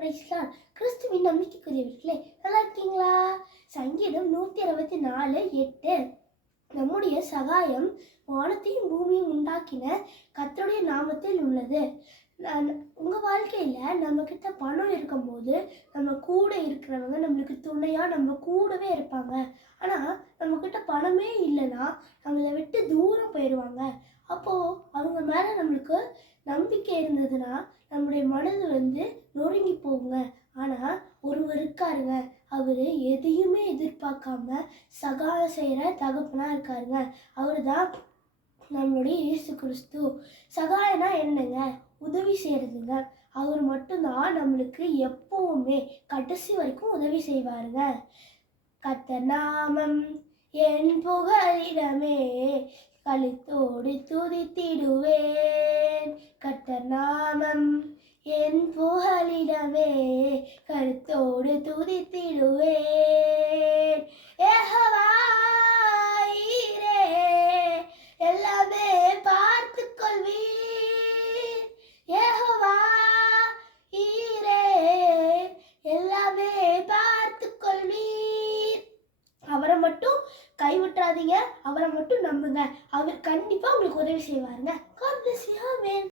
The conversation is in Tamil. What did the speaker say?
பிரைஸ்லார்ட். கிறிஸ்துவின் நம்பிக்கைக்குரியவர்களே, நல்லா இருக்கீங்களா? சங்கீதம் 164:8. நம்முடைய சகாயம் வானத்தையும் பூமியும் உண்டாக்கின கர்த்தருடைய நாமத்தில் உள்ளது. உங்கள் வாழ்க்கையில் நம்மக்கிட்ட பணம் இருக்கும்போது நம்ம கூட இருக்கிறவங்க நம்மளுக்கு துணையாக நம்ம கூடவே இருப்பாங்க. ஆனால் நம்மக்கிட்ட பணமே இல்லைன்னா நம்மளை விட்டு தூரம் போயிடுவாங்க. அப்போது அவங்க மேலே நம்மளுக்கு நம்பிக்கை இருந்ததுன்னா நம்முடைய மனது நொறுங்கி போகுங்க. ஆனால் ஒருவர் இருக்காருங்க, அவர் எதையுமே எதிர்பார்க்காம சகாயம் செய்கிற தகப்பனாக இருக்காருங்க. அவர் தான் நம்மளுடைய இயேசு கிறிஸ்து. சகாயம்னா என்னங்க? உதவி செய்கிறதுங்க. அவர் மட்டும்தான் நம்மளுக்கு எப்பவுமே கடைசி வரைக்கும் உதவி செய்வாருங்க. கர்த்தர் நாமம் என் புகலிடமே, களித்தோடு துதித்திடுவேன். கர்த்தர் நாமம் என் புகலிடமே, கருத்தோடு துதித்திடுவேன். யெகோவா ஈரே, எல்லாமே பார்த்து கொள்வீர். யெகோவா ஈரே, எல்லாமே பார்த்து கொள்வீர். அவரை மட்டும் கைவிட்டுறாதீங்க, அவரை மட்டும் நம்புங்க. அவர் கண்டிப்பா உங்களுக்கு உதவி செய்வாருங்க. God bless you. Amen.